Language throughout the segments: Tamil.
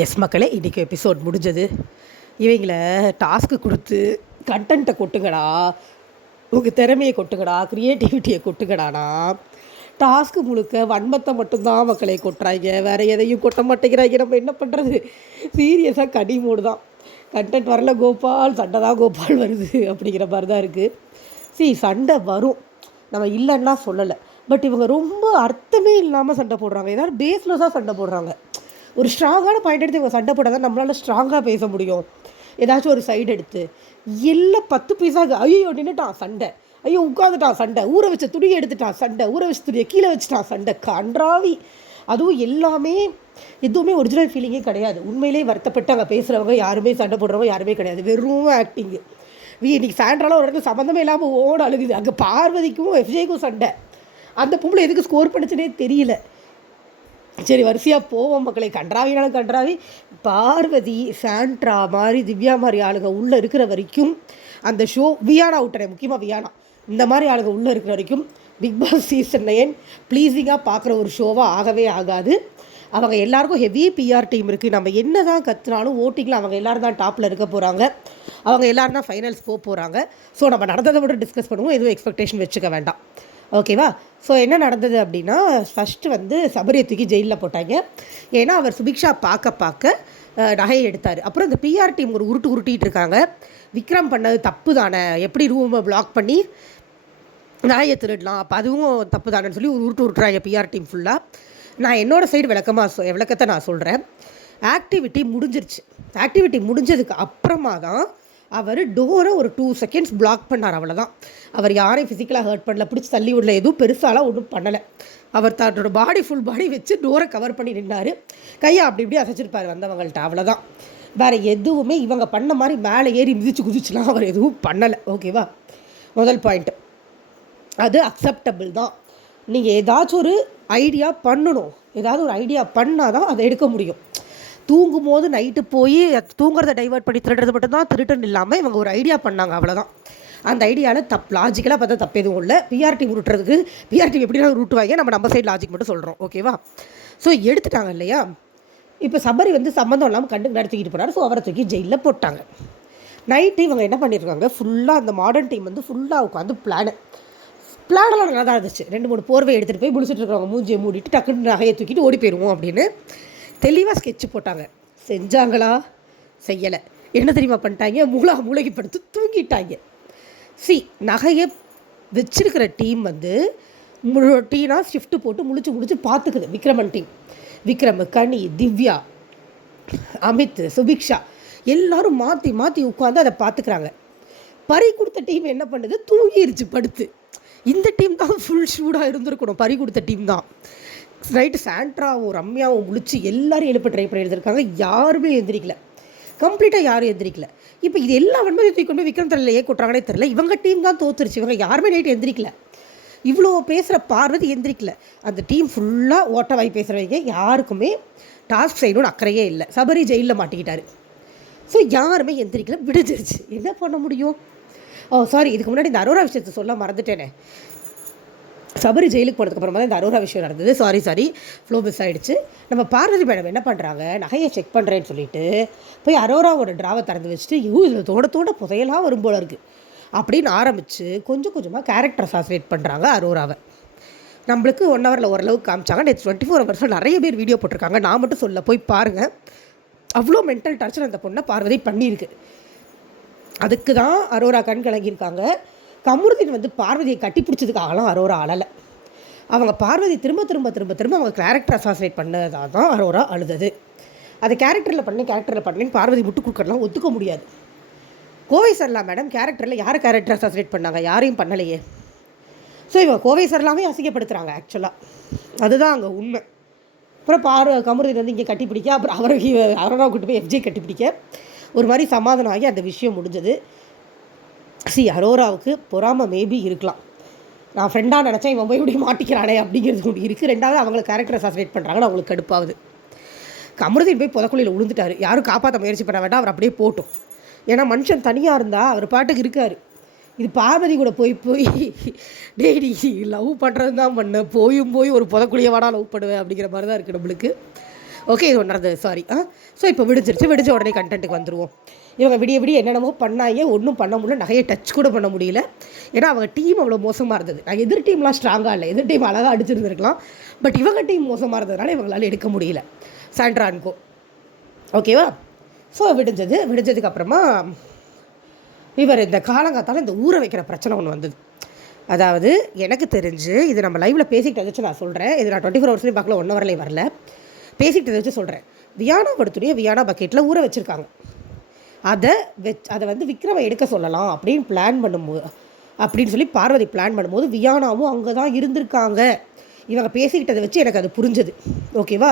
எஸ் மக்களே இன்றைக்கி எபிசோட் முடிஞ்சது. இவங்கள டாஸ்க்கு கொடுத்து கண்டென்ட்டை கொட்டுங்கடா. உங்கள் திறமையை கொட்டுங்கடா க்ரியேட்டிவிட்டியை கொட்டுங்கடானா டாஸ்க்கு முழுக்க வன்மத்தை மட்டும்தான் மக்களை கொட்டுறாங்க. வேறு எதையும் கொட்ட மாட்டேங்கிறாங்க. நம்ம என்ன பண்ணுறது சீரியஸாக கடி மூடு தான். கண்டென்ட் வரல கோபால். சண்டை தான் கோபால் வருது அப்படிங்கிற மாதிரி தான் இருக்குது சி சண்டை வரும். நம்ம இல்லைன்னா சொல்லலை. பட் இவங்க ரொம்ப அர்த்தமே இல்லாமல் சண்டை போடுறாங்க. ஏதாவது பேஸ்லெஸ்ஸாக சண்டை போடுறாங்க. ஒரு ஸ்ட்ராங்கான பாயிண்ட் எடுத்து இவங்க சண்டை போட்டால் தான் நம்மளால் ஸ்ட்ராங்காக பேச முடியும். ஏதாச்சும் ஒரு சைடு எடுத்து. எல்லாம் பத்து பைசாக்கு ஐயோ நின்றுட்டான் சண்டை. ஐயோ உட்காந்துட்டான் சண்டை. ஊற வச்ச துணியை எடுத்துட்டான் சண்டை. ஊற வச்ச துணியை கீழே வச்சுட்டான் சண்டை. கன்றாவி. அதுவும் எல்லாமே எதுவுமே ஒரிஜினல் ஃபீலிங்கே கிடையாது. உண்மையிலே வருத்தப்பட்டு அங்கே பேசுகிறவங்க யாருமே சண்டை போடுறவங்க யாருமே கிடையாது. வெறும் ஆக்டிங்கு வீ இன்னைக்கு சாயந்தரம் ஒரு இடத்துல சம்மந்தமே இல்லாமல் ஓட அழுகுது. அங்கே பார்வதிக்கும் எஃப்ஜேக்கும் சண்டை. அந்த பொம்பளை எதுக்கு ஸ்கோர் பண்ணுச்சுனே தெரியல. சரி வரிசையாக போவோம் மக்களை. கன்றாவினாலும் கன்றாவி பார்வதி சாண்ட்ரா மாதிரி திவ்யா மாதிரி ஆளுங்க உள்ளே இருக்கிற வரைக்கும் அந்த ஷோ வியானா விட்டுறேன் முக்கியமாக வியானா. இந்த மாதிரி ஆளுங்க உள்ளே இருக்கிற வரைக்கும் பிக் பாஸ் சீசன் நைன் ப்ளீஸிங்காக பார்க்குற ஒரு ஷோவாக ஆகவே ஆகாது. அவங்க எல்லாருக்கும் ஹெவி பிஆர் டீம் இருக்குது நம்ம என்ன தான் கற்றுனாலும் ஓட்டிங்கில் அவங்க எல்லோரும் தான் டாப்பில் இருக்க போகிறாங்க அவங்க எல்லோரும் தான் ஃபைனல்ஸ் போக போகிறாங்க ஸோ நம்ம நடந்ததை மட்டும் டிஸ்கஸ் பண்ணுவோம். எதுவும் எக்ஸ்பெக்டேஷன் வச்சுக்க வேண்டாம். ஓகேவா? ஸோ என்ன நடந்தது அப்படின்னா ஃபஸ்ட்டு வந்து சபரியை தூக்கி ஜெயிலில் போட்டாங்க. ஏன்னா அவர் சுபிக்ஷா பார்க்க பார்க்க நகையை எடுத்தார். அப்புறம் இந்த பிஆர் டீம் ஒரு உருட்டு உருட்டிகிட்டு இருக்காங்க. விக்ரம் பண்ணது தப்பு தானே எப்படி ரூமை பிளாக் பண்ணி நாயை திருடலாம்? அப்போ அதுவும் தப்பு தானேன்னு சொல்லி ஒரு உருட்டு உருட்டுறாங்க பிஆர் டீம் ஃபுல்லாக நான் என்னோடய சைடு விளக்கமாக சொ விளக்கத்தை நான் சொல்கிறேன் ஆக்டிவிட்டி முடிஞ்சிருச்சு. ஆக்டிவிட்டி முடிஞ்சதுக்கு அப்புறமா தான் அவர் டோரை ஒரு டூ செகண்ட்ஸ் பிளாக் பண்ணார் அவ்வளோதான் அவர் யாரையும் ஃபிசிக்கலாக ஹர்ட் பண்ணல பிடிச்சி தள்ளி விடல எதுவும் பெருசாலாம் ஒன்றும் பண்ணலை. அவர் தன்னோட பாடி ஃபுல் பாடி வச்சு டோரை கவர் பண்ணி நின்றார் கையை அப்படி இப்படி அசைச்சிருப்பார் வந்தவங்கள்ட்ட அவ்வளோதான் வேறு எதுவுமே இவங்க பண்ண மாதிரி மேலே ஏறி மிதிச்சு குதிச்சுலாம் அவர் எதுவும் பண்ணலை ஓகேவா முதல் பாயிண்ட்டு அது அக்செப்டபிள் தான். நீங்கள் ஏதாச்சும் ஒரு ஐடியா பண்ணணும். ஏதாவது ஒரு ஐடியா பண்ணால் தான் அதை எடுக்க முடியும். தூங்கும் போது நைட்டு போய் தூங்குறத டைவர்ட் பண்ணி திருடுறது மட்டும்தான் திருட்டுன்னு இல்லாமல் இவங்க ஒரு ஐடியா பண்ணாங்க அவ்வளோதான் அந்த ஐடியாவில் தப் லாஜிக்கலாக பார்த்தா தப்பு எதுவும் இல்லை. பிஆர்டி உருட்டுறதுக்கு பிஆர்டி எப்படினாலும் ரூட்டுவாங்க நம்ம நம்ம சைடு லாஜிக் மட்டும் சொல்கிறோம் ஓகேவா ஸோ எடுத்துட்டாங்க இல்லையா? இப்போ சபரி வந்து சம்மந்தம் இல்லாமல் கண்டு நடத்திக்கிட்டு போனார். ஸோ அவரை தூக்கி ஜெயிலில் போட்டாங்க. நைட்டு இவங்க என்ன பண்ணியிருக்காங்க ஃபுல்லாக அந்த மாடர்ன் டீம் வந்து ஃபுல்லாக உட்காந்து பிளானு பிளானெல்லாம் நல்லா தான் இருந்துச்சு. ரெண்டு மூணு போர்வை எடுத்துகிட்டு போய் முடிச்சுட்டு இருக்கிறவங்க மூஞ்சியை மூடிட்டு டக்குன்னு நகையை தூக்கிட்டு ஓடி போயிடுவோம் அப்படின்னு. தெளிவாக ஸ்கெட்சு போட்டாங்க. செஞ்சாங்களா? செய்யலை. என்ன தெரியுமா பண்ணிட்டாங்க? மூளா மூளைக்கு படுத்து தூங்கிட்டாங்க. சி நகையை வச்சிருக்கிற டீம் வந்து டீனாக ஷிஃப்ட் போட்டு முழிச்சு முழிச்சு பார்த்துக்குது விக்ரமன் டீம் விக்ரம் கனி திவ்யா அமித் சுபிக்ஷா எல்லாரும் மாற்றி மாற்றி உட்காந்து அதை பார்த்துக்கிறாங்க பறி கொடுத்த டீம் என்ன பண்ணுது? தூங்கிருச்சு படுத்து. இந்த டீம் தான் ஃபுல் ஷூடாக இருந்திருக்கணும். பறி கொடுத்த டீம் தான். ரைட்டு சாண்ட்ராவும் ரம்யாவும் முழிச்சு எல்லாரும் எழுப்ப ட்ரை பண்ணி எழுதிருக்காங்க யாருமே எழுந்திரிக்கல கம்ப்ளீட்டாக யாரும் எந்திரிக்கல. இப்போ இது எல்லா வன்மையும் தூக்கி கொண்டு விக்ரம் தலையில் ஏன் கொட்டுறாங்கன்னே தெரில இவங்க டீம் தான் தோத்துருச்சு. இவங்க யாருமே நைட்டு எந்திரிக்கல. இவ்வளோ பேசுகிற பார்வதி எந்திரிக்கல. அந்த டீம் ஃபுல்லாக ஓட்டவாய் பேசுகிறவங்க யாருக்குமே டாஸ்க் செய்யணும்னு அக்கறையே இல்லை. சபரி ஜெயிலில் மாட்டிக்கிட்டாரு. ஸோ யாருமே எந்திரிக்கல. விடுஞ்சிருச்சு. என்ன பண்ண முடியும்? Oh, ஓ சாரி இதுக்கு முன்னாடி இந்த அரோரா விஷயத்தை சொல்ல மறந்துட்டேனே. சபரி ஜெயிலுக்கு போனதுக்கப்புறமா தான் இந்த அரோரா விஷயம் நடந்தது. சாரி சாரி ஃப்ளோ மிஸ் ஆகிடுச்சு நம்ம பார்வதி மேடம் என்ன பண்ணுறாங்க நகையை செக் பண்ணுறேன்னு சொல்லிட்டு போய் அரோராவோட ட்ராவை திறந்து வச்சுட்டு ஐயோ இதில் தோட தோட புதையலாக வரும் போல இருக்குது அப்படின்னு ஆரம்பித்து கொஞ்சம் கொஞ்சமாக கேரக்டர் அசாசினேட் பண்ணுறாங்க அரோராவை. நம்மளுக்கு ஒன் ஹவரில் ஓரளவுக்கு காமிச்சாங்க. நேற்று டுவெண்ட்டி ஃபோர் ஹவர்ஸில் நிறைய பேர் வீடியோ போட்டிருக்காங்க. நான் மட்டும் சொல்ல போய் பாருங்கள் அவ்வளோ மென்டல் டார்ச்சர் அந்த பொண்ணை பார்வதி பண்ணியிருக்கு. அதுக்கு தான் அரோரா கண் கலங்கியிருக்காங்க. கமருதீன் வந்து பார்வதியை கட்டி பிடிச்சதுக்காகலாம் அரோரா அழலை. அவங்க பார்வதி திரும்ப திரும்ப திரும்ப திரும்ப அவங்க கேரக்டர் அசாசினேட் பண்ணதாக தான் அரோரா அழுதது. அதை கேரக்டரில் பண்ணி கேரக்டரில் பண்ணின்னு பார்வதி முட்டு கொடுக்கறலாம் ஒத்துக்க முடியாது. கோவை சர்லா மேடம் கேரக்டரில் யார் கேரக்டர் அசாசினேட் பண்ணாங்க? யாரையும் பண்ணலையே. ஸோ இவங்க கோவை சர்லாமே அசிங்கப்படுத்துகிறாங்க ஆக்சுவலாக அதுதான் அங்கே உண்மை. அப்புறம் பாரு கமருதீன் வந்து இங்கே கட்டிப்பிடிக்க அப்புறம் அவரை அவரை கூட்டு போய் எஃப்ஜே கட்டிப்பிடிக்க. ஒரு மாதிரி சமாதானம் ஆகி அந்த விஷயம் முடிஞ்சது. சி அரோராவுக்கு பொறாமை மேபி இருக்கலாம். நான் ஃப்ரெண்டாக நினச்சேன் இவன் போய் இப்படி மாட்டிக்கிறானே அப்படிங்கிறது ஒன்று இருக்குது ரெண்டாவது அவங்கள கேரக்டர் அசாசினேட் பண்ணுறாங்கன்னு அவங்களுக்கு கடுப்பாகுது. கமருதீன் போய் புதக்குழியில் விழுந்துட்டார் யாரும் காப்பாற்ற முயற்சி பண்ண வேண்டாம். அவர் அப்படியே போட்டோம் ஏன்னா மனுஷன் தனியாக இருந்தால் அவர் பாட்டுக்கு இருக்கார். இது பார்வதி கூட போய் போய் டேடி லவ் பண்ணுறது தான் பண்ண. போயும் போய் ஒரு புதக்குழியை வாடா லவ் பண்ணுவேன் அப்படிங்கிற மாதிரி தான் இருக்குது நம்மளுக்கு. ஓகே இது ஒன்றது சாரி ஆ? ஸோ இப்போ விடிஞ்சிருச்சு. விடிஞ்ச உடனே கண்டென்ட்டுக்கு வந்துடுவோம் இவங்க விடிய விடிய என்னென்னமோ பண்ணாங்க ஒன்றும் பண்ண முடியல. நகையை டச் கூட பண்ண முடியல. ஏன்னா அவங்க டீம் அவ்வளோ மோசமாக இருந்தது. நாங்கள் எதிர் டீம்லாம் ஸ்ட்ராங்காக இல்லை. எதிர் டீம் அழகாக அடிச்சிருந்துருக்கலாம். பட் இவங்க டீம் மோசமாக இருந்ததுனால இவங்களால எடுக்க முடியல. சாண்ட்ரான்கோ ஓகேவா ஸோ விடிஞ்சது. விடிஞ்சதுக்கு அப்புறமா இவர் இந்த காலங்காத்தால் இந்த ஊற வைக்கிற பிரச்சனை ஒன்று வந்தது. அதாவது எனக்கு தெரிஞ்சு இது நம்ம லைவில் பேசிக்கிட்டு வந்துச்சு நான் சொல்கிறேன் இது நான் டுவெண்ட்டி ஃபோர் ஹவர்ஸ்லேயும் பார்க்கல ஒன் ஹவர்லேயும் வரல. பேசிக்கிட்டு வச்சு சொல்கிறேன் வியானா படுத்துடைய வியானா பக்கெட்டில் ஊற வச்சுருக்காங்க. அதை வெச் அதை வந்து விக்ரமை எடுக்க சொல்லலாம் அப்படின்னு பிளான் பண்ணும்போது அப்படின்னு சொல்லி பார்வதி பிளான் பண்ணும்போது வியானாவும் அங்கே தான் இருந்திருக்காங்க. இவங்க பேசிக்கிட்டதை வச்சு எனக்கு அது புரிஞ்சது. ஓகேவா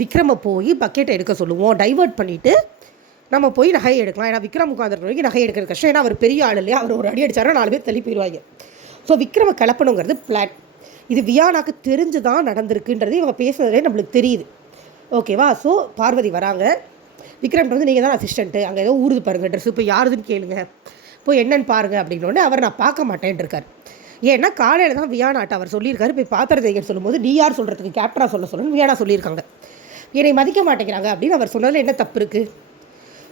விக்ரமை போய் பக்கெட்டை எடுக்க சொல்லுவோம். டைவர்ட் பண்ணிவிட்டு நம்ம போய் நகை எடுக்கலாம். ஏன்னா விக்ரம் உட்காந்துருக்க வரைக்கும் நகை எடுக்கிறது கஷ்டம். ஏன்னா அவர் பெரிய ஆள் இல்லையா? அவர் ஒரு அடி அடித்தாரோ நாலு பேர் தள்ளி போயிடுவாங்க ஸோ விக்ரம கலப்பணுங்கிறது பிளான் இது வியானாக்கு தெரிஞ்சு தான் நடந்திருக்குன்றது இவங்க பேசுனதுலேயே நம்மளுக்கு தெரியுது. ஓகேவா ஸோ பார்வதி வராங்க. விக்ரம்கிட்ட வந்து நீங்கள் தான் அசிஸ்டண்ட்டு அங்கே ஏதோ ஊருது பாருங்க ட்ரெஸ் இப்போ யாருதுன்னு கேளுங்க. போய் என்னன்னு பாருங்க. அப்படின்னோடனே அவர் நான் பார்க்க மாட்டேன் இருக்கார். ஏன்னா காலையில் தான் வியானாட்ட அவர் சொல்லியிருக்காரு. போய் பாத்திரத்தைங்கன்னு சொல்லும்போது நீ யார் சொல்கிறதுக்கு கேப்டனாக சொல்ல சொல்லணும்னு வியானா சொல்லியிருக்காங்க. என்னை மதிக்க மாட்டேங்கிறாங்க. அப்படின்னு அவர் சொன்னதில் என்ன தப்பு இருக்குது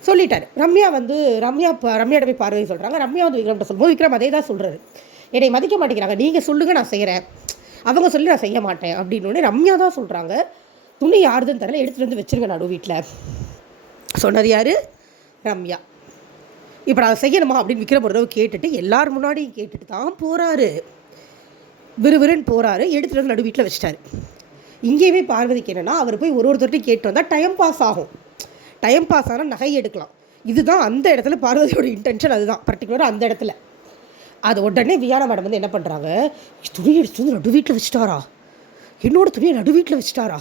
சொல்லிட்டார். ரம்யா வந்து ரம்யா ரம்யாட்ட போய் பார்வை சொல்கிறாங்க ரம்யா வந்து விக்ரம்கிட்ட சொல்லும்போது விக்ரம் அதே தான் சொல்கிறாரு என்னை மதிக்க மாட்டேங்கிறாங்க. நீங்கள் சொல்லுங்கள் நான் செய்கிறேன் அவங்க சொல்லி நான் செய்ய மாட்டேன். அப்படின்னு ரம்யா தான் சொல்கிறாங்க துணி யாருதுன்னு தெரியல எடுத்துகிட்டு வந்து வச்சுருங்க நடு வீட்டில் சொன்னது யார்? ரம்யா. இப்போ நான் செய்யணுமா அப்படின்னு விக்ரம் ஒரு தடவை கேட்டுட்டு எல்லார் முன்னாடியும் கேட்டுட்டு தான் போகிறாரு விறுவிறுன்னு போகிறாரு எடுத்துகிட்டு வந்து நடு வீட்டில் வச்சிட்டாரு. இங்கேயுமே பார்வதிக்கு என்னென்னா அவர் போய் ஒரு ஒருத்தர்கிட்ட கேட்டு வந்தால் டைம் பாஸ் ஆகும். டைம் பாஸ் ஆனால் நகை எடுக்கலாம். இதுதான் அந்த இடத்துல பார்வதியோட இன்டென்ஷன் அதுதான். பர்டிகுலராக அந்த இடத்துல. அது உடனே வியானா மேடம் வந்து என்ன பண்ணுறாங்க துணி எடுத்து வந்து நடு வீட்டில் வச்சுட்டாரா? என்னோட துணியை நடு வீட்டில் வச்சுட்டாரா?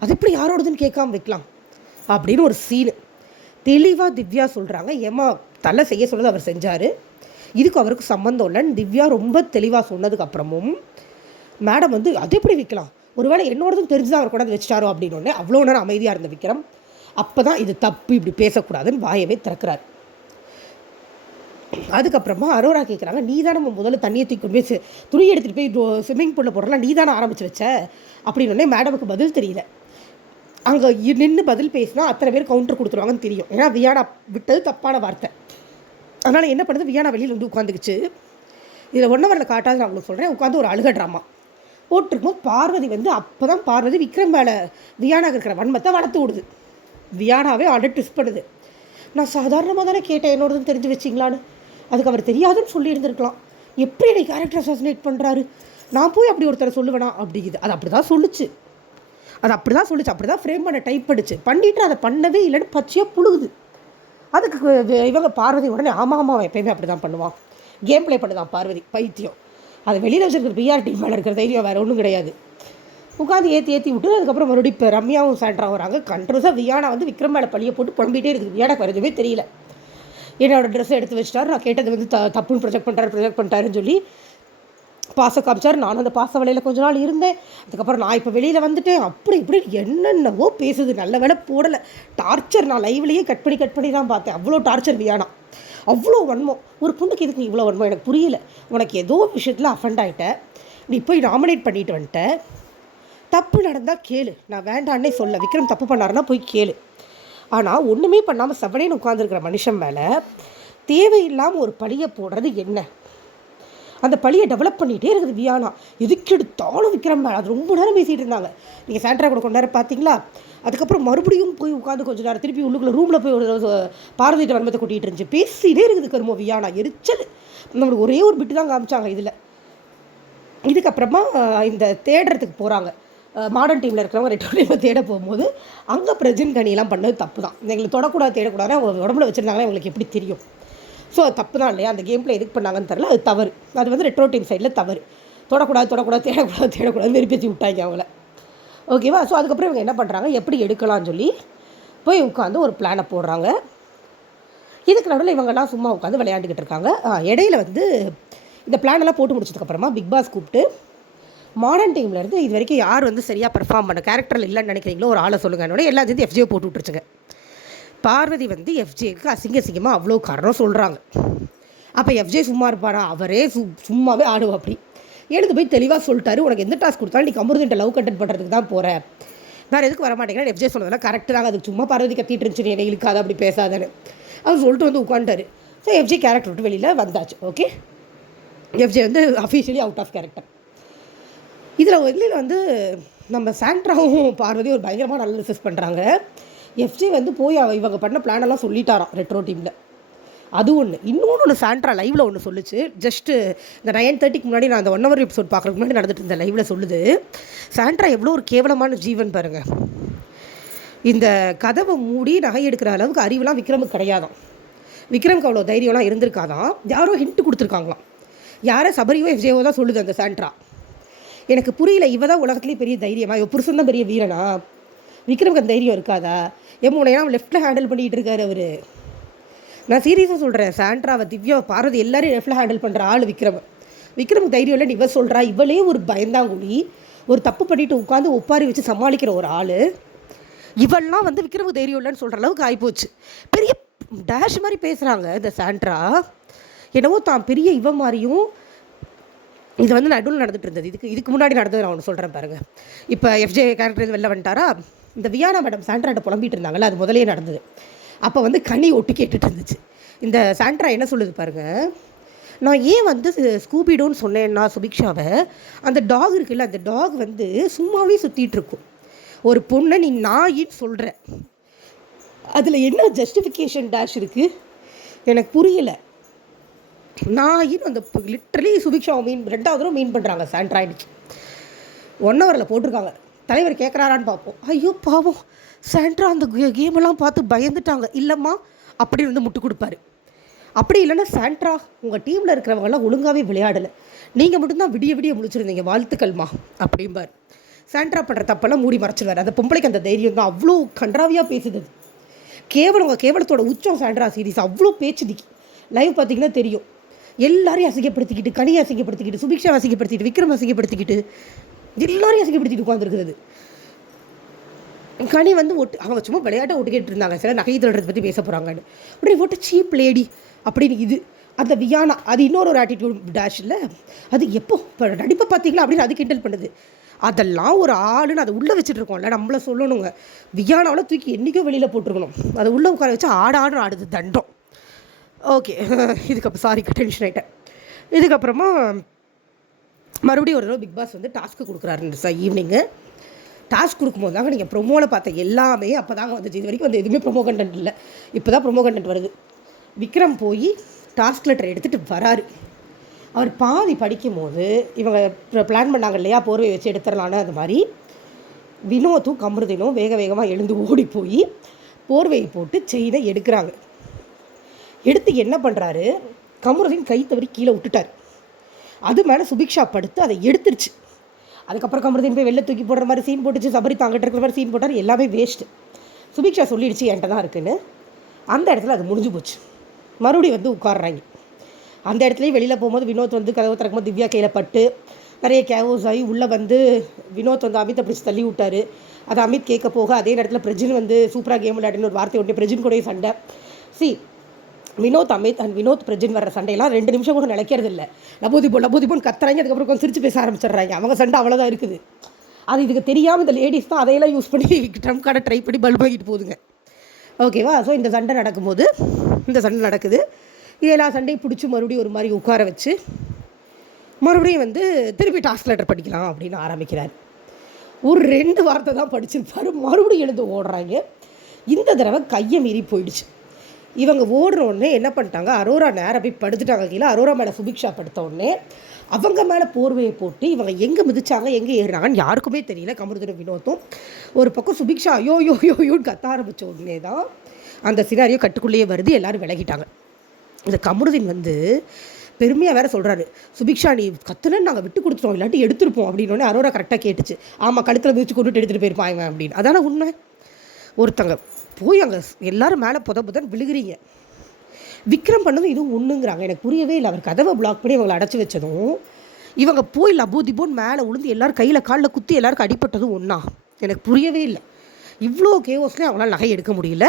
அது எப்படி யாரோடதுன்னு கேட்காம வைக்கலாம்? அப்படின்னு ஒரு சீனு தெளிவாக திவ்யா சொல்கிறாங்க ஏமா தலை செய்ய சொன்னது அவர் செஞ்சார். இதுக்கு அவருக்கு சம்மந்தம் இல்லைன்னு திவ்யா ரொம்ப தெளிவாக சொன்னதுக்கப்புறமும் மேடம் வந்து அது எப்படி விற்கலாம் ஒருவேளை என்னோடதும் தெரிஞ்சு தான் அவர் கொண்டாந்து வச்சிட்டாரோ? அப்படின்னு அவ்வளோ நேரம் அமைதியாக இருந்த விக்ரம். அப்போ தான் இது தப்பு இப்படி பேசக்கூடாதுன்னு வாயவே திறக்கிறார். அதுக்கப்புறமா அரோரா கேட்குறாங்க நீ தான் நம்ம முதல்ல தண்ணியை தூக்கி கொண்டு போய் துணி எடுத்துகிட்டு போய் ஸ்விம்மிங் பூலில் போடுறலாம் நீ தானே ஆரம்பித்து வச்ச? அப்படின்னு உடனே மேடமுக்கு பதில் தெரியல. அங்கே நின்று பதில் பேசினா அத்தனை பேர் கவுண்டர் கொடுத்துருவாங்கன்னு தெரியும். ஏன்னா வியானா விட்டது தப்பான வார்த்தை. அதனால் என்ன பண்ணுது? வியானா வெளியில் வந்து உட்காந்துக்குச்சு இதில் ஒன்றை வரல காட்டாது நான் உங்களுக்கு சொல்கிறேன் உட்காந்து ஒரு அழுக ட்ராமா போட்டிருக்கும்போது பார்வதி வந்து அப்போ தான் பார்வதி விக்ரம் மேலே வியானாக்கு இருக்கிற வன்மத்தை வளர்த்து விடுது. வியானாவே ஆல்ரெடி ட்விஸ்ட் பண்ணுது. நான் சாதாரணமாக தானே கேட்டேன் என்னோடதுன்னு தெரிஞ்சு வச்சிங்களான்னு. அதுக்கு அவர் தெரியாதுன்னு சொல்லியிருந்திருக்கலாம் எப்படி என்னை கேரக்டர் அசாசினேட் பண்ணுறாரு நான் போய் அப்படி ஒருத்தரை சொல்லுவேனா? அப்படிங்குது. அது அப்படி தான் சொல்லுச்சு. அது அப்படி தான் சொல்லிச்சு அப்படி தான் ஃப்ரேம் பண்ண டைப் படிச்சு பண்ணிட்டு அதை பண்ணவே இல்லைன்னு பச்சையாக புழுகுது. அதுக்கு இவங்க பார்வதி உடனே ஆமாம் ஆமாம் அவன் எப்பயுமே அப்படி தான் பண்ணுவான். கேம் ப்ளே பண்ணுதான் பார்வதி பைத்தியம். அது வெளியில் வச்சிருக்கிற பிஆர் மேலே இருக்கிற தைரியம் வேறு ஒன்றும் கிடையாது. உட்காந்து ஏற்றி ஏற்றி விட்டு அதுக்கப்புறம் மறுபடியும் இப்போ ரம்யாவும் சேண்ட்ரா வராங்க. கண்ட்ரோஸாக வியானா வந்து விக்ரம் மேலே பழிய போட்டு புலம்பிகிட்டே இருக்குது. வியானா எதுவுமே தெரியல. என்னோடய ட்ரெஸ்ஸை எடுத்து வச்சிட்டாரு. நான் கேட்டது வந்து த தப்புன்னு ப்ரொஜெக்ட் பண்ணுறாரு ப்ரொஜெக்ட் பண்ணிட்டாருன்னு சொல்லி பாசம் காமிச்சார். நானும் அந்த பாச வலையில் கொஞ்ச நாள் இருந்தேன். அதுக்கப்புறம் நான் இப்போ வெளியில் வந்துட்டேன். அப்படி இப்படி என்னென்னவோ பேசுது. நல்ல வேலை போடலை. டார்ச்சர் நான் லைவ்லேயே கட் பண்ணி கட் பண்ணி தான் பார்த்தேன். அவ்வளோ டார்ச்சர் வியானா. அவ்வளோ வன்மம். ஒரு பொண்ணுக்கு எதுக்கு இவ்வளோ வன்மம்? எனக்கு புரியல. உனக்கு ஏதோ விஷயத்தில் அஃபண்ட் ஆகிட்ட நீ போய் நாமினேட் பண்ணிட்டு வந்துட்ட. தப்பு நடந்தால் கேளு. நான் வேண்டான்னே சொல்ல. விக்ரம் தப்பு பண்ணாருன்னா போய் கேளு. ஆனால் ஒன்றுமே பண்ணாமல் செவனேன்னு உட்காந்துருக்கிற மனுஷன் மேலே தேவையில்லாமல் ஒரு பழியை போடுறது என்ன? அந்த பழியை டெவலப் பண்ணிகிட்டே இருக்குது வியானா. எதுக்கு எடுத்தாலும் விக்ரம் அது ரொம்ப நேரம் பேசிகிட்டு இருந்தாங்க. நீங்கள் சாண்ட்ரா கூட கொஞ்ச நேரம் பார்த்தீங்களா அதுக்கப்புறம் மறுபடியும் போய் உட்காந்து கொஞ்ச நேரம் திருப்பி உள்ளுக்குள்ளே ரூமில் போய் ஒரு பாரதிட்ட வன்மத்தை கூட்டிகிட்டு இருந்துச்சு. பேசிகிட்டே இருக்குது கருமோ வியானா. எரிச்சல். நம்மளுக்கு ஒரே ஒரு பிட்டு தான் காமிச்சாங்க இதில். இதுக்கப்புறமா இந்த தேடுறதுக்கு போகிறாங்க மாடர்ன் டீமில் இருக்கிறவங்க ரெண்டு டீமை தேட போகும்போது அங்கே பிரஜன் கனியெல்லாம் பண்ணது தப்பு தான் எங்களுக்கு தொடக்கூடாது தேடக்கூடாது அவங்க உடம்புல வச்சுருந்தாங்கன்னா எங்களுக்கு எப்படி தெரியும்? ஸோ அது தப்பு தான் இல்லையா? அந்த கேம் பிளே எதுக்கு பண்ணாங்கன்னு தெரில அது தவறு. அது வந்து ரெட்ரோ டீம் சைடில் தவறு. தொடக்கூடாது தொடக்கூடாது தேடக்கூடாது தேடக்கூடாது வெறுப்பேற்றி விட்டாங்க அவங்கள. ஓகேவா ஸோ அதுக்கப்புறம் இவங்க என்ன பண்ணுறாங்க எப்படி எடுக்கலாம்னு சொல்லி போய் உட்காந்து ஒரு பிளானை போடுறாங்க. இதுக்கு நடுவில் இவங்கெல்லாம் சும்மா உட்காந்து விளையாண்டுக்கிட்டு இருக்காங்க. இடையில வந்து இந்த பிளானெல்லாம் போட்டு முடிச்சதுக்கப்புறமா பிக் பாஸ் கூப்பிட்டு மாடர்ன் டீம்லேருந்து இது வரைக்கும் யார் வந்து சரியாக பர்ஃபார்ம் பண்ண கேரக்டர் இல்லைன்னு நினைக்கிறீங்களோ ஒரு ஆளை சொல்லுங்கன்னு எல்லா சேர்ந்து எஃப்ஜியை போட்டு விட்டுருச்சுங்க. பார்வதி வந்து எஃப்ஜேக்கு அசிங்க அசிங்கமாக அவ்வளோ காரணம் சொல்கிறாங்க அப்போ எஃப்ஜே சும்மா இருப்பாரா? அவரே சு சும்மாவே ஆடுவா அப்படி எடுத்து போய் தெளிவாக சொல்லிட்டாரு. உனக்கு எந்த டாஸ்க் கொடுத்தாலும் நீ கமருதின்ட்ட லவ் கண்டென்ட் பண்ணுறதுக்கு தான் போகிற வேறு எதுக்கு வரமாட்டேங்கிறேன் எஃப்ஜே சொன்னதெல்லாம் கரெக்டு தான் அதுக்கு சும்மா பார்வதி கத்திட்டு இருந்துச்சு. நீ என்னை இழுக்காத அப்படி பேசாதன்னு. அவர் சொல்லிட்டு வந்து உட்காந்துட்டாரு ஸோ எஃப்ஜே கேரக்டர் விட்டு வெளியில் வந்தாச்சு. ஓகே எஃப்ஜே வந்து அஃபீஷியலி அவுட் ஆஃப் கேரக்டர் இதில் வெளியில் வந்து நம்ம சாண்ட்ராவும் பார்வதி ஒரு பயங்கரமாக அனாலிசிஸ் பண்ணுறாங்க எஃப்ஜே வந்து போய் அவ இவங்க பண்ண பிளானெல்லாம் சொல்லிட்டாராம் ரெட்ரோ டீமில் அது ஒன்று இன்னொன்று ஒன்று சாண்ட்ரா லைவில் ஒன்று சொல்லுச்சு. ஜஸ்ட்டு இந்த நைன் தேர்ட்டிக்கு முன்னாடி நான் அந்த ஒன் ஹவர் எபிசோட் பார்க்குறதுக்கு முன்னாடி நடந்துட்டு இருந்த லைவில் சொல்லுது. சாண்ட்ரா எவ்வளோ ஒரு கேவலமான ஜீவன் பாருங்கள் இந்த கதவை மூடி நகை எடுக்கிற அளவுக்கு அறிவுலாம் விக்ரமுக்கு கிடையாதான் விக்ரமுக்கு அவ்வளோ தைரியம்லாம் இருந்திருக்காதான் யாரோ ஹிண்ட் கொடுத்துருக்காங்களாம். யாரோ சபரியோ எஃப்ஜேவோ தான் சொல்லுது அந்த சாண்ட்ரா. எனக்கு புரியல இவ தான் உலகத்துலேயே பெரிய தைரியமா? இவ புருஷன் தான் பெரிய வீரனா? விக்ரமுக்கு அந்த தைரியம் இருக்காதா? என் உனையெல்லாம் லெஃப்ட்டில் ஹேண்டில் பண்ணிகிட்டு இருக்காரு அவர். நான் சீரியஸாக சொல்கிறேன் சாண்ட்ராவை திவ்யா பார்வதி எல்லாரையும் லெஃப்ட்டில் ஹேண்டில் பண்ணுற ஆள் விக்ரம். விக்ரமுக்கு தைரியம் இல்லைன்னு இவ சொல்கிறா இவளே ஒரு பயந்தாங்குழி ஒரு தப்பு பண்ணிட்டு உட்காந்து ஒப்பாரி வச்சு சமாளிக்கிற ஒரு ஆள். இவெல்லாம் வந்து விக்ரமுக்கு தைரியம் இல்லைன்னு சொல்கிற அளவுக்கு ஆகிப்போச்சு பெரிய டேஷ் மாதிரி பேசுகிறாங்க இந்த சாண்ட்ரா. என்னவோ தான் பெரிய இவ மாதிரியும் இது வந்து நடுவில் நடந்துட்டு இருந்தது. இதுக்கு இதுக்கு முன்னாடி நடந்தது நான் ஒன்று சொல்கிறேன் பாருங்கள் இப்போ எஃப்ஜே கேரக்டர் வெளில வந்துட்டாரா? இந்த வியானா மேடம் சாண்ட்ராட்ட புலம்பிட்டு இருந்தாங்கல்ல அது முதலே நடந்தது. அப்போ வந்து கனி ஒட்டு கேட்டுட்டு இருந்துச்சு. இந்த சாண்ட்ரா என்ன சொல்லுது பாருங்கள் நான் ஏன் வந்து ஸ்கூபிடோன்னு சொன்னேன்னா சுபிக்ஷாவை அந்த டாக் இருக்குல்ல அந்த டாக் வந்து சும்மாவே சுற்றிட்டு இருக்கும். ஒரு பொண்ணை நீ நாயின்னு சொல்கிற அதில் என்ன ஜஸ்டிஃபிகேஷன் டேஷ் இருக்குது எனக்கு புரியல. நாயின்னு அந்த லிட்ரலி சுபிக்ஷாவை மீன் ரெண்டாவது மீன் பண்ணுறாங்க சாண்ட்ராய்டுக்கு ஒன் ஹவரில் போட்டிருக்காங்க. தலைவர் கேட்குறாரான்னு பார்ப்போம். ஐயோ பாவம். சாண்ட்ரா அந்த கேமெல்லாம் பார்த்து பயந்துட்டாங்க. இல்லைம்மா அப்படின்னு வந்து முட்டு கொடுப்பாரு. அப்படி இல்லைன்னா சாண்ட்ரா உங்கள் டீமில் இருக்கிறவங்கெல்லாம் ஒழுங்காகவே விளையாடலை. நீங்கள் மட்டும்தான் விடிய விடிய முழிச்சிருந்தீங்க வாழ்த்துக்கள்மா அப்படிம்பார். சாண்ட்ரா பண்ணுற தப்பெல்லாம் மூடி மறைச்சிடுவார் அந்த பொம்பளைக்கு அந்த தைரியம் தான். அவ்வளோ கன்றாவியாக பேசுது கேவலம் உங்கள் கேவலத்தோட உச்சம் சாண்ட்ரா சீரிஸ். அவ்வளோ பேச்சு நிக்கி லைவ் பார்த்தீங்கன்னா தெரியும். எல்லாரையும் அசிங்கப்படுத்திக்கிட்டு கனியை அசிங்கப்படுத்திக்கிட்டு சுபிக்ஷா அசிங்கப்படுத்திக்கிட்டு விக்ரம் அசிங்கப்படுத்திக்கிட்டு எல்லோரும் இசைக்கு பிடிச்சிட்டு உட்காந்துருக்குது கனி வந்து ஒட்டு அவங்க சும்மா விளையாட்டை ஒட்டுக்கிட்டு இருந்தாங்க சில நகை திருடுறதை பற்றி பேச போகிறாங்கன்னு உடனே ஒட்டு சீப் லேடி அப்படின்னு இது. அந்த வியானா அது இன்னொரு ஒரு ஆட்டிடியூட் டேஷ் இல்லை அது எப்போ இப்போ நடிப்பை பார்த்தீங்களா அப்படின்னு அது கிண்டல் பண்ணுது. அதெல்லாம் ஒரு ஆளுன்னு அதை உள்ளே வச்சுட்டு இருக்கோம்ல நம்மள சொல்லணுங்க. வியானாவில் தூக்கி என்றைக்கோ வெளியில் போட்டிருக்கணும். அதை உள்ளே உட்கார வச்சு ஆடு ஆடு ஆடுது தண்டம். ஓகே இதுக்கப்புறம் சாரி டென்ஷன் ஆகிட்டேன் இதுக்கப்புறமா மறுபடியும் ஒரு தடவை பிக் பாஸ் வந்து டாஸ்க்கு கொடுக்குறாரு சார் ஈவினிங்கு டாஸ்க் கொடுக்கும்போது தாங்க நீங்கள் ப்ரொமோவில் பார்த்த எல்லாமே அப்போ தாங்க வந்துச்சு இது வரைக்கும் வந்து எதுவுமே ப்ரொமோ கண்டென்ட் இல்லை. இப்போ தான் ப்ரொமோ கண்டென்ட் வருது. விக்ரம் போய் டாஸ்க் லெட்டர் எடுத்துகிட்டு வராரு. அவர் பாதி படிக்கும்போது இவங்க பிளான் பண்ணாங்க இல்லையா? போர்வை வச்சு எடுத்துடலான்னு அது மாதிரி வினோத்தும் கமருதினும் வேக வேகமாக எழுந்து ஓடி போய் போர்வையை போட்டு செயினை எடுக்கிறாங்க. எடுத்து என்ன பண்ணுறாரு கமருதீன் கை தவறி கீழே விட்டுட்டார். அது மேலே சுபிக்ஷா படுத்து அதை எடுத்துருச்சு. அதுக்கப்புறம் கமருதீன் போய் வெளில தூக்கி போடுற மாதிரி சீன் போட்டுச்சு சபரி தாங்கிட்டு இருக்கிற மாதிரி சீன் போட்டார் எல்லாமே வேஸ்ட்டு சுபிக்ஷா சொல்லிடுச்சு என்கிட்ட தான் இருக்குன்னு. அந்த இடத்துல அது முடிஞ்சு போச்சு. மறுபடியும் வந்து உட்காடுறாங்க அந்த இடத்துலையும் வெளியில் போகும்போது வினோத் வந்து கதவை திறக்கும்போது திவ்யா கையில் பட்டு நிறைய கேவோஸ் ஆகி உள்ளே வந்து வினோத் வந்து அமித்தை பிடிச்சி தள்ளி விட்டார். அது அமித் கேட்க போக அதே நேரத்தில் பிரஜின் வந்து சூப்பராக கேம் விளையாடுன்னு ஒரு வார்த்தை ஒட்டி பிரஜின் கூடயும் சண்டை. சி வினோத் அமித் அண்ட் வினோத் பிரஜின் வர்ற சண்டையெல்லாம் ரெண்டு நிமிஷம் கூட நினைக்கிறது இல்லை லபோதிபோ லபோதிபோன்னு கத்துறாங்க அதுக்கப்புறம் கொஞ்சம் சிரிச்சு பேச ஆரம்பிச்சிடுறாங்க. அவங்க சண்டை அவ்வளோதான் இருக்குது. அது இதுக்கு தெரியாமல் இந்த லேடிஸ் தான் அதையெல்லாம் யூஸ் பண்ணி ட்ரம்ப் கார்டை ட்ரை பண்ணி பல்ப் ஆகிட்டு போகுதுங்க. ஓகேவா ஸோ இந்த சண்டை நடக்கும்போது இந்த சண்டை நடக்குது. இது எல்லா சண்டையும் பிடிச்சி மறுபடியும் ஒரு மாதிரி உட்கார வச்சு மறுபடியும் வந்து திருப்பி டாஸ்க் லெட்டர் படிக்கலாம் அப்படின்னு ஆரம்பிக்கிறார். ஒரு ரெண்டு வார்த்தை தான் படிச்சிருப்பாரு. மறுபடியும் எழுந்து ஓடுறாங்க. இந்த தடவை கையை மீறி போயிடுச்சு. இவங்க ஓடுற உடனே என்ன பண்ணிட்டாங்க? அரோரா நேராக போய் படுத்துட்டாங்க கீழே. அரோரா மேலே சுபிக்ஷா படுத்த உடனே அவங்க மேலே போர்வையை போட்டு இவங்க எங்கே மிதிச்சாங்க எங்கே ஏறுறாங்கன்னு யாருக்குமே தெரியல. கமருதன வினோத்தும் ஒரு பக்கம் சுபிக்ஷா ஐயோ யோ யோ யோன்னு கத்த ஆரம்பித்த உடனே தான் அந்த சினாரியோ கட்டுக்குள்ளேயே வருது. எல்லோரும் விலகிட்டாங்க. இந்த கமருதீன் வந்து பெருமையாக வேற சொல்கிறாரு சுபிக்ஷா நீ கத்துனன்னு நாங்கள் விட்டு கொடுத்துட்டோம். இல்லாட்டி எடுத்துருப்போம். அப்படின்னு அரோரா கரெக்டாக கேட்டுச்சு. ஆமாம் கழுத்தில் மிதிச்சு கொண்டுட்டு எடுத்துகிட்டு போயிருப்பாங்க அப்படின்னு. அதான உண்மை? ஒருத்தங்க போய் அங்கே எல்லாரும் மேலே புத புதன் விழுகிறீங்க. விக்ரம் பண்ணதும் இதுவும் ஒன்றுங்கிறாங்க எனக்கு புரியவே இல்லை. அவர் கதவை பிளாக் பண்ணி அவங்களை அடைச்சி வச்சதும் இவங்க போய் லபூதிபோன் மேலே விழுந்து எல்லாரும் கையில் காலில் குத்தி எல்லாருக்கும் அடிப்பட்டதும் ஒன்றா எனக்கு புரியவே இல்லை. இவ்வளோ கேவோஸ்லேயும் அவங்களால் நகை எடுக்க முடியல.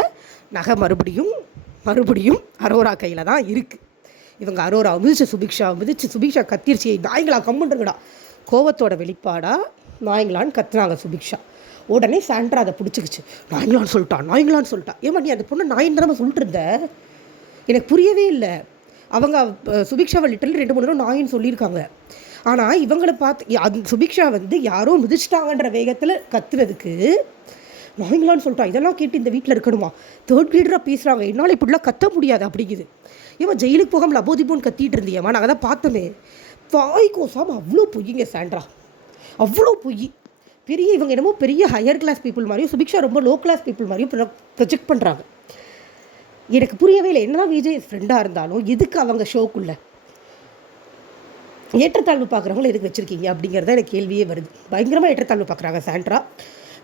நகை மறுபடியும் மறுபடியும் அரோரா கையில் தான் இருக்குது இவங்க அரோரா மிதிச்சு சுபிக்ஷா மிதிச்சு சுபிக்ஷா கத்திருச்சு. நாய்ங்களா கம்முன்றுங்கடா கோவத்தோட வெளிப்பாடாக நாய்ங்களான்னு கத்துனாங்க சுபிக்ஷா. உடனே சாண்ட்ரா அதை பிடிச்சிக்கிச்சு. நாய்ங்களான்னு சொல்லிட்டான் நாய்ங்களான்னு சொல்லிட்டான் ஏமா நீ அந்த பொண்ணு நாயின்னு தான் சொல்லிட்டு இருந்த எனக்கு புரியவே இல்லை. அவங்க அஹ், சுபிக்ஷாவை லிட்டல் ரெண்டு மூணு தடவை நாயின்னு சொல்லியிருக்காங்க. ஆனால் இவங்களை பார்த்து அந்த சுபிக்ஷா வந்து யாரோ மிதிச்சிட்டாங்கன்ற வேகத்தில் கத்துறதுக்கு நாய்ங்களான்னு சொல்லிட்டான் இதெல்லாம் கேட்டு இந்த வீட்டில் இருக்கணுமா? தேர்ட் கிரேடராக பேசுகிறாங்க என்னால் இப்படிலாம் கத்த முடியாது அப்படிங்குது. ஏமா ஜெயிலுக்கு போகாமல் லபோதிபோன்னு கத்திட்டு இருந்தியம்மா? நாங்கள் தான் பார்த்தோமே வாய் கோசாமல் அவ்வளோ பொய்யுங்க சாண்ட்ரா. அவ்வளோ பொய். பெரிய இவங்க என்னமோ பெரிய ஹையர் கிளாஸ் பீப்புள் மாதிரியும் சுபிக்ஷா ரொம்ப லோ கிளாஸ் பீப்புள் மாதிரியும் ப்ரொஜெக்ட் பண்ணுறாங்க எனக்கு புரியவே இல்லை என்னதான் விஜய் ஃப்ரெண்டாக இருந்தாலும் எதுக்கு அவங்க ஷோக்குள்ளே ஏற்றத்தாழ்வு பார்க்குறவங்கள எதுக்கு வச்சுருக்கீங்க? அப்படிங்கிறத எனக்கு கேள்வியே வருது. பயங்கரமாக ஏற்றத்தாழ்வு பார்க்குறாங்க சாண்ட்ரா.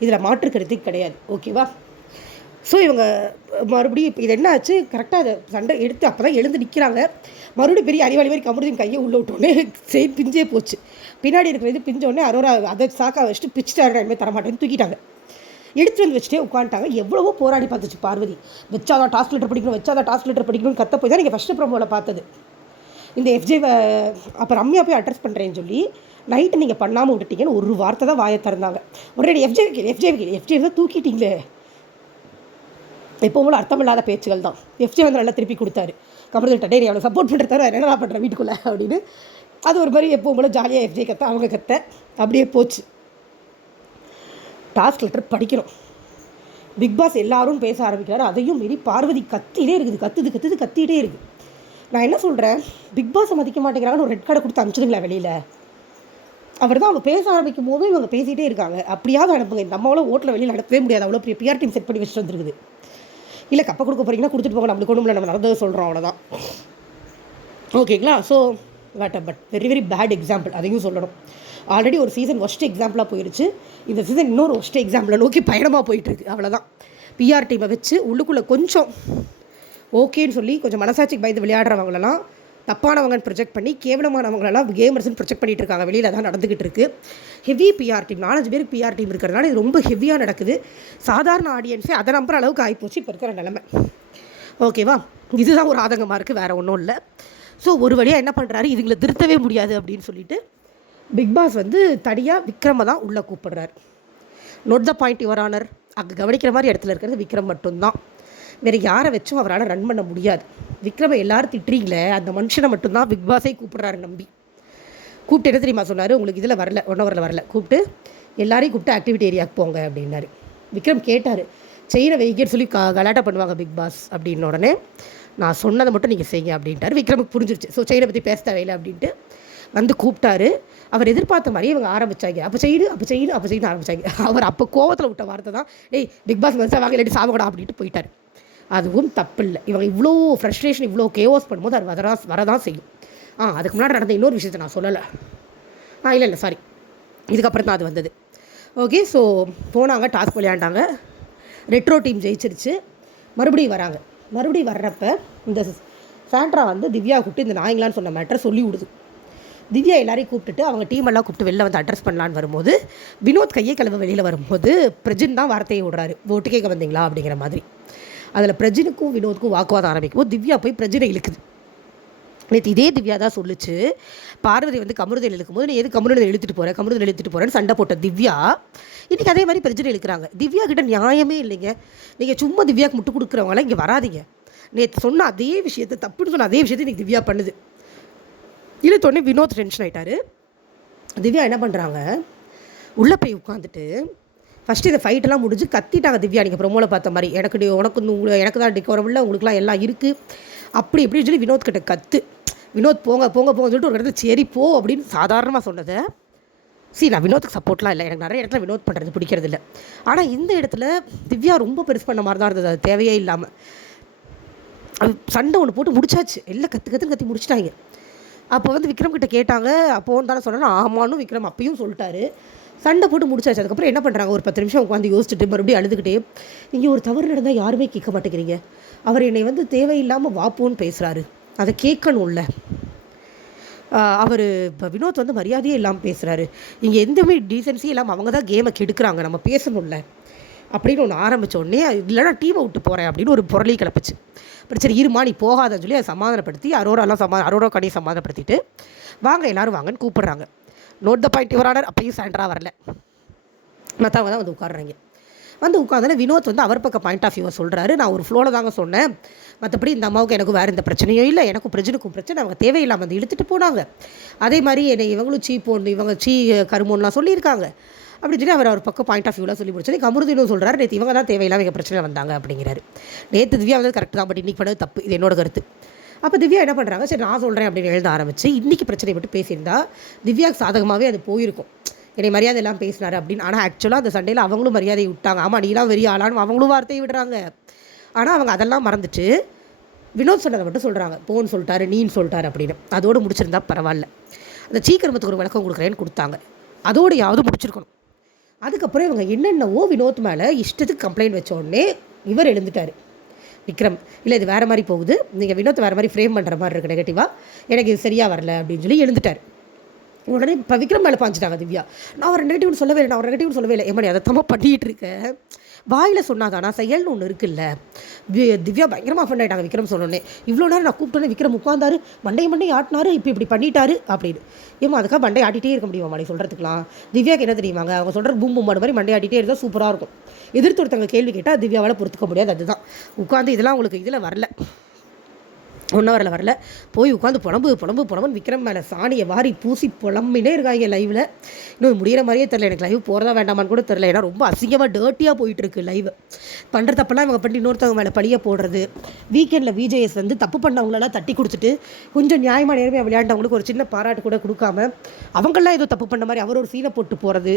இதில் மாற்று கருத்து கிடையாது ஓகேவா ஸோ இவங்க மறுபடியும் இப்போ இது என்ன ஆச்சு கரெக்டாக அதை சண்டை எடுத்து அப்போ தான் எழுந்து நிற்கிறாங்க மறுபடியும் பெரிய அறிவாளி மாதிரி கமருதின் கையை உள்ளே விட்டோடனே செய் பிஞ்சே போச்சு. பின்னாடி இருக்கிற இது அரோரா அதை சாக்கா வச்சுட்டு பிச்சுட்டாரு இனிமேல் தரமாட்டேன்னு தூக்கிட்டாங்க. எடுத்து வந்து வச்சுட்டே உட்காந்துட்டாங்க. எவ்வளவோ போராடி பார்த்துச்சு பார்வதி. வச்சாதான் டாஸ்க் லெட்டர் படிக்கணும் வச்சாதான் டாஸ்க் லெட்டர் படிக்கணும்னு கத்த போய் தான் நீங்கள் ஃபஸ்ட்டு ப்ரோமோவில் பார்த்தது. இந்த எஃப்ஜே அப்போ ரம்யா போய் அட்ரஸ் பண்ணுறேன்னு சொல்லி நைட்டு நீங்கள் பண்ணாமல் விட்டுட்டீங்கன்னு ஒரு வார்த்தை தான் வாயை திறந்தாங்க. உடனே எஃப்ஜே எஃப்ஜே எஃப்ஜே தான் தூக்கிட்டீங்களே. எப்பவும் அர்த்தமில்லாத பேச்சுகள் தான். எஃப்ஜே வந்து நல்லா திருப்பி கொடுத்தாரு. கமர்தல் டே அவனை சப்போர்ட் பண்ணுறதாரு என்னடா பண்ணுற வீட்டுக்குள்ளே? அப்படின்னு. அது ஒரு மாதிரி எப்பவும் போல ஜாலியாக எஃப்ஜே கத்த அவங்க கத்த. அப்படியே போச்சு. டாஸ்க் லெட்டர் படிக்கணும். பிக் பாஸ் எல்லாரும் பேச ஆரம்பிக்கிறாரு. அதையும் மீறி பார்வதி கத்திட்டே இருக்குது. கத்துது கத்துது கத்திட்டே இருக்குது நான் என்ன சொல்கிறேன் பிக் பாஸை மதிக்க மாட்டேங்கிறாங்கன்னு ஒரு ரெட் கார்டை கொடுத்து அனுப்பிச்சிடுங்களா வெளியில்? அவர் தான் அவங்க பேச ஆரம்பிக்கும் போதும் இவங்க பேசிகிட்டே இருக்காங்க. அப்படியாவது அனுப்புங்க. இந்த ஓட்டில் வெளியில் நடக்கவே முடியாது. அவ்வளோ பெரிய பிஆர் டீம் செட் பண்ணி வச்சுட்டு வந்துருக்குது. இல்லை கப்பை கொடுக்க போறீங்கன்னா கொடுத்துட்டு போங்க. நம்மளுக்கு ஒன்றும் நம்ம நடந்ததை சொல்கிறோம் அவ்வளோதான் ஓகேங்களா so what but very very bad example அதையும் சொல்லணும். ஆல்ரெடி ஒரு சீசன் ஒஸ்ட் எக்ஸாம்பிளாக போயிடுச்சு இந்த சீசன் இன்னொரு ஒஸ்ட் எக்ஸாம்பிளை நோக்கி பயணமாக போயிட்டுருக்கு. அவ்வளோதான் பிஆர் டீமை வச்சு உள்ளுக்குள்ளே கொஞ்சம் ஓகேன்னு சொல்லி கொஞ்சம் மனசாட்சிக்கு பயந்து விளையாடுறவங்களெல்லாம் தப்பானவங்கன்னு ப்ரொஜெக்ட் பண்ணி கேவலமானவங்களெல்லாம் கேமர்ஸ்னு ப்ரொஜெக்ட் பண்ணிட்டு இருக்காங்க. வெளியில் தான் நடந்துக்கிட்டு இருக்குது ஹெவி பிஆர் டீம் நாலஞ்சு பேருக்கு பிஆர் டீம் இருக்கிறதுனால இது ரொம்ப ஹெவியாக நடக்குது. சாதாரண ஆடியன்ஸே அதை நம்புற அளவுக்கு ஆகிப்போச்சு இப்போ இருக்கிற நிலமை. ஓகேவா இதுதான் ஒரு ஆதங்கமாக இருக்குது வேறு ஒன்றும் இல்லை. ஸோ ஒரு வழியாக என்ன பண்ணுறாரு இதுங்களை திருத்தவே முடியாது அப்படின்னு சொல்லிட்டு பிக் பாஸ் வந்து தனியாக விக்ரமை தான் உள்ளே கூப்பிடுறாரு. Note the point your honour அங்கே கவனிக்கிற மாதிரி இடத்துல இருக்கிறது விக்ரம் மட்டும்தான். வேறு யாரை வச்சும் அவரால் ரன் பண்ண முடியாது. விக்ரமை எல்லாரும் திட்டுறீங்களே அந்த மனுஷனை மட்டும்தான் பிக் பாஸே கூப்பிட்றாரு நம்பி. கூப்பிட்டு என்ன தெரியுமா சொன்னார்? உங்களுக்கு இதில் வரல ஒன் ஹவரில் வரல. கூப்பிட்டு எல்லாரையும் கூப்பிட்டு ஆக்டிவிட்டி ஏரியாவுக்கு போங்க அப்படின்னாரு. விக்ரம் கேட்டார் செயினை வைக்கன்னு சொல்லி க கலாட்டா பண்ணுவாங்க பிக் பாஸ் அப்படின்ன உடனே நான் சொன்னதை மட்டும் நீங்கள் செய்யுங்க அப்படின்ட்டார். விக்ரமுக்கு புரிஞ்சிருச்சு. ஸோ செயினை பற்றி பேச தேவையில்லை அப்படின்ட்டு வந்து கூப்பிட்டாரு. அவர் எதிர்பார்த்த மாதிரி இவங்க ஆரம்பிச்சாங்க. அப்போ செய்யுது அப்போ செய்யுது அப்போ செய்யு ஆரம்பிச்சாங்க. அவர் அப்போ கோவத்தில் விட்ட வார்த்தை தான் டேய் பிக் பாஸ் மனுஷன் வாங்க இல்லாட்டி சாப்பிடா அப்படின்ட்டு போயிட்டார். அதுவும் தப்பில்லை. இவங்க இவ்வளோ ஃப்ரஸ்ட்ரேஷன் இவ்வளோ கேவோஸ் பண்ணும்போது அது வரதான் வரதான் செய்யும். ஆ அதுக்கு முன்னாடி நடந்த இன்னொரு விஷயத்தை நான் சொல்லலை. ஆ இல்லை இல்லை சாரி இதுக்கப்புறம் தான் அது வந்தது. ஓகே ஸோ போனாங்க டாஸ்க் விளையாண்டாங்க. ரெட்ரோ டீம் ஜெயிச்சிருச்சு. மறுபடியும் வராங்க. மறுபடியும் வர்றப்ப இந்த சாண்ட்ரா வந்து திவ்யா கூப்பிட்டு இந்த நாய்ங்களான்னு சொன்ன மேட்டரை சொல்லி விடுது. திவ்யா எல்லாரையும் கூப்பிட்டுட்டு அவங்க டீம் எல்லாம் கூப்பிட்டு வெளில வந்து அட்ரஸ் பண்ணலான்னு வரும்போது வினோத் கையை கிளம்ப வெளியில் வரும்போது பிரஜின் தான் வார்த்தையை விடுறாரு. ஓட்டு கேட்க வந்தீங்களா? அப்படிங்கிற மாதிரி. அதில் பிரஜினுக்கும் வினோத்துக்கும் வாக்குவாதம் ஆரம்பிக்கும் போது திவ்யா போய் பிரஜினை இழுக்குது. நேற்று இதே திவ்யா தான் சொல்லுச்சு. பார்வதி வந்து கமருதல் இழுக்கும்போது நீ எது கமருதல் இழுத்துட்டு போகிறேன் கமருதல் இழுத்துட்டு போகிறேன்னு சண்டை போட்ட திவ்யா இன்றைக்கி அதே மாதிரி பிரச்சனை இழுக்கிறாங்க. திவ்யா கிட்ட நியாயமே இல்லைங்க. நீங்கள் சும்மா திவ்யாவுக்கு முட்டு கொடுக்குறவங்களாம் இங்கே வராதீங்க. நேற்று சொன்ன அதே விஷயத்தை தப்புன்னு சொன்ன அதே விஷயத்தை இன்றைக்கி திவ்யா பண்ணுது. இழுத்தோடனே வினோத் டென்ஷன் ஆகிட்டாரு திவ்யா என்ன பண்ணுறாங்க உள்ளே போய் உட்காந்துட்டு ஃபஸ்ட்டு இதை ஃபைட்டெல்லாம் முடிஞ்சு கத்திட்டாங்க திவ்யா. நீங்கள் ப்ரொமோவில் பார்த்த மாதிரி. எனக்கு உனக்கு உங்களுக்கு எனக்கு தான் டிக்கோரம் இல்லை உங்களுக்குலாம் எல்லாம் இருக்குது அப்படி இப்படின்னு சொல்லி வினோத் கிட்ட கத்து. வினோத் போங்க போங்க போங்க சொல்லிட்டு ஒரு இடத்துல சரி போ அப்படின்னு சாதாரணமாக சொன்னதை. சரி நான் வினோத்துக்கு சப்போர்ட்லாம் இல்லை. எனக்கு நிறைய இடத்துல வினோத் பண்ணுறது பிடிக்கிறது இல்லை. ஆனால் இந்த இடத்துல திவ்யா ரொம்ப பெருசு பண்ண மாதிரி தான் இருந்தது. அது தேவையே இல்லாமல் அது சண்டை ஒன்று போட்டு முடிச்சாச்சு. எல்லாம் கற்று கற்றுன்னு கத்தி முடிச்சிட்டாங்க. அப்போ வந்து விக்ரம் கிட்ட கேட்டாங்க. அப்போன்னு தானே சொன்னேன் ஆமான்னு விக்ரம் அப்பயும் சொல்லிட்டாரு. சண்டை போட்டு முடிச்சாச்சு அதுக்கப்புறம் என்ன பண்ணுறாங்க ஒரு பத்து நிமிஷம் உட்காந்து யோசிச்சுட்டு மறுபடியும் அழுதுகிட்டே நீங்கள் ஒரு தவறு நடந்தால் யாருமே கேட்க மாட்டேங்கிறீங்க. அவர் என்னை வந்து தேவையில்லாமல் வாப்போன்னு பேசுகிறாரு அதை கேட்கணும்ல. அவர் இப்போ வினோத் வந்து மரியாதையே இல்லாமல் பேசுகிறாரு இங்கே எந்தமே டீசென்சியும் இல்லாமல் அவங்க தான் கேமை கெடுக்குறாங்க. நம்ம பேசணும்ல. அப்படின்னு ஒன்று ஆரம்பிச்ச உடனே இல்லைனா டீமை விட்டு போகிறேன் அப்படின்னு ஒரு புரளி கிளப்பிச்சு. அப்புறம் சரி இருமா நீ போகாதன்னு சொல்லி அதை சமாதானப்படுத்தி அரோராலாம் சமா அரோரோ கடையை சமாதானப்படுத்திட்டு வாங்க எல்லாரும் வாங்கன்னு கூப்பிட்றாங்க. Note the point your order அப்பயும் சாண்ட்ரா வரல? மற்றவங்க தான் வந்து உட்காடுறாங்க வந்து உட்காந்தோன்னே வினோத் வந்து அவர் பக்கம் பாயிண்ட் ஆஃப் வியூவை சொல்கிறாரு நான் ஒரு ஃப்ளோவில் தாங்க சொன்னேன். மற்றபடி இந்த அம்மாவுக்கு எனக்கு வேறு எந்த பிரச்சனையும் இல்லை. எனக்கும் பிரச்சனைக்கும் பிரச்சனை. அவங்க தேவையில்லாமல் வந்து இழுத்துட்டு போனாங்க. அதே மாதிரி என்னை இவங்களும் சீ போன் இவங்க சீ கருமோன்லாம் சொல்லியிருக்காங்க. அப்படின்னு சொல்லி அவர் அவர் பக்கம் பாயிண்ட் ஆஃப் வியூவில் சொல்லி முடிச்சது கமருதினும் சொல்கிறாரு நேற்று இவங்க தான் தேவையில்லாமல் எங்கள் பிரச்சனை வந்தாங்க அப்படிங்கிறாரு. நேற்று திவ்யா வந்து கரெக்ட் தான் பட் இன்றைக்கி பண்ணது தப்பு. இது என்னோட கருத்து. அப்போ திவ்யா என்ன பண்ணுறாங்க சரி நான் சொல்கிறேன் அப்படின்னு எழுத ஆரம்பிச்சு இன்றைக்கி பிரச்சனை மட்டும் பேசியிருந்தா திவ்யாவுக்கு சாதகமாகவே அது போயிருக்கும். என்னை மரியாதை எல்லாம் பேசினாரு அப்படின்னு. ஆனால் ஆக்சுவலாக அந்த சண்டையில் அவங்களும் மரியாதையை விட்டாங்க. ஆமாம் நீலாம் வெறிய ஆளான்னு அவங்களும் வார்த்தையை விடுறாங்க. ஆனால் அவங்க அதெல்லாம் மறந்துட்டு வினோத் சொன்னதை மட்டும் சொல்கிறாங்க போன்னு சொல்லிட்டாரு நீன்னு சொல்லிட்டாரு அப்படின்னு. அதோடு முடிச்சிருந்தா பரவாயில்ல. அந்த சீக்கிரமத்துக்கு ஒரு விளக்கம் கொடுக்குறேன்னு கொடுத்தாங்க. அதோடு யாவது முடிச்சிருக்கணும். அதுக்கப்புறம் இவங்க என்னென்னவோ வினோத் மேலே இஷ்டத்துக்கு கம்ப்ளைண்ட் வச்ச உடனே இவர் எழுந்துட்டார். விக்ரம். இல்லை இது வேறு மாதிரி போகுது. நீங்கள் வினோத் வேறு மாதிரி ஃப்ரேம் பண்ணுற மாதிரி இருக்குது நெகட்டிவாக எனக்கு இது சரியாக வரல அப்படின்னு சொல்லி எழுந்துட்டார். உடனே இப்போ விக்ரம் மேலே பாஞ்சிட்டாங்க திவ்யா. நான் ஒரு நெகட்டிவ்னு சொல்லவே இல்லை நான் ஒரு நெகட்டிவ்னு சொல்லவே இல்லை. ஏமா அதை தம்மா பண்ணிகிட்டு இருக்கேன் வாயில் சொன்னாங்க ஆனால் செயல்னு ஒன்று இருக்குல்ல. திவ்யா பயங்கரமாக ஃபண்ட் ஆகிட்டாங்க விக்ரம் சொன்னோன்னே இவ்வளோ நேரம் நான் கூப்பிட்டோன்னே விக்ரம் உட்காந்தாரு மண்டை மண்டை ஆட்டினாரு இப்போ இப்படி பண்ணிட்டாரு அப்படின்னு. ஏமா அதுக்காக மண்டை ஆட்டிகிட்டே இருக்க முடியுமா மாதிரி சொல்கிறதுக்குலாம் திவ்யாக்கு என்ன தெரியுமாங்க? அவங்க சொல்கிற பூம் பூம் மாதிரி மண்டை ஆட்டிகிட்டே இருந்தால் சூப்பராக இருக்கும். எதிர்த்து ஒருத்தவங்க கேள்வி கேட்டால் திவ்யாவால் பொறுத்துக்க முடியாது அதுதான். உட்காந்து இதெல்லாம் உங்களுக்கு இதில் வரல. ஒன் ஹவரில் வரல. போய் உட்காந்து புலம்பு புலம்பு புலம்புன்னு விக்ரம் மேலே சாணியை வாரி பூசி புலம்பினே இருக்காங்க லைவில் இன்னும் முடிகிற மாதிரியே தெரில எனக்கு லைவ் போகிறதா வேண்டாமான்னு கூட தெரில ஏன்னா ரொம்ப அசிங்கமாக டேர்ட்டியாக போயிட்டுருக்கு லைவ் பண்ணுற தப்பெல்லாம் இவங்க பண்ணி இன்னொருத்தவங்க மேலே பழிய போடுறது. வீக்கெண்டில் விஜேஎஸ் வந்து தப்பு பண்ணவங்களெல்லாம் தட்டி கொடுத்துட்டு கொஞ்சம் நியாயமாக நேர்மையாக விளையாண்டவங்களுக்கு ஒரு சின்ன பாராட்டு கூட கொடுக்காம அவங்களாம் ஏதோ தப்பு பண்ண மாதிரி அவர் ஒரு சீனை போட்டு போகிறது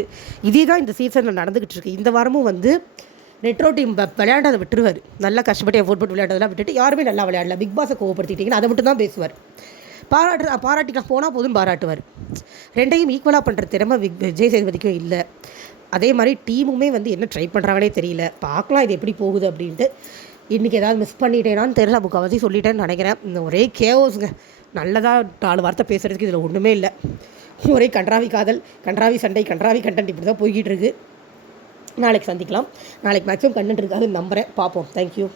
இதே தான் இந்த சீசனில் நடந்துக்கிட்டு இருக்கு. இந்த வாரமும் வந்து ரெட்ரோ டீம் விளையாண்டதை விட்டுருவார். நல்லா கஷ்டப்பட்டு எஃபோர்ட் போட்டு விளையாண்டதெல்லாம் விட்டுட்டு யாருமே நல்லா விளையாடல. பிக் பாஸை கோவப்படுத்திட்டீங்கன்னா அதை மட்டும் தான் பேசுவார். பாராட்டு பாராட்டிக்கலாம் போனால் போதும் பாராட்டுவார். ரெண்டையும் ஈக்குவலாக பண்ணுற திறமை விக் விஜய் சேதுபதிக்கும் இல்லை. அதே மாதிரி டீமுமே வந்து என்ன ட்ரை பண்ணுறாங்கன்னே தெரியல. பார்க்கலாம் இது எப்படி போகுது அப்படின்ட்டு. இன்றைக்கி ஏதாவது மிஸ் பண்ணிட்டேனான்னு தெரியல. முக்கால்வாசி சொல்லிட்டேன்னு நினைக்கிறேன். இந்த ஒரே கேவோஸுங்க நல்லதாக நாலு வார்த்தை பேசுகிறதுக்கு இதில் ஒன்றுமே இல்லை. ஒரே கன்றாவி காதல் கன்றாவி சண்டை கன்றாவி கண்டென்ட் இப்படி தான் போய்கிட்டு இருக்குது நாளைக்கு சந்திக்கலாம். நாளைக்கு மேக்ஸிமம் கண்டென்ட் இருக்காது நம்புகிறேன் பார்ப்போம் தேங்க்யூ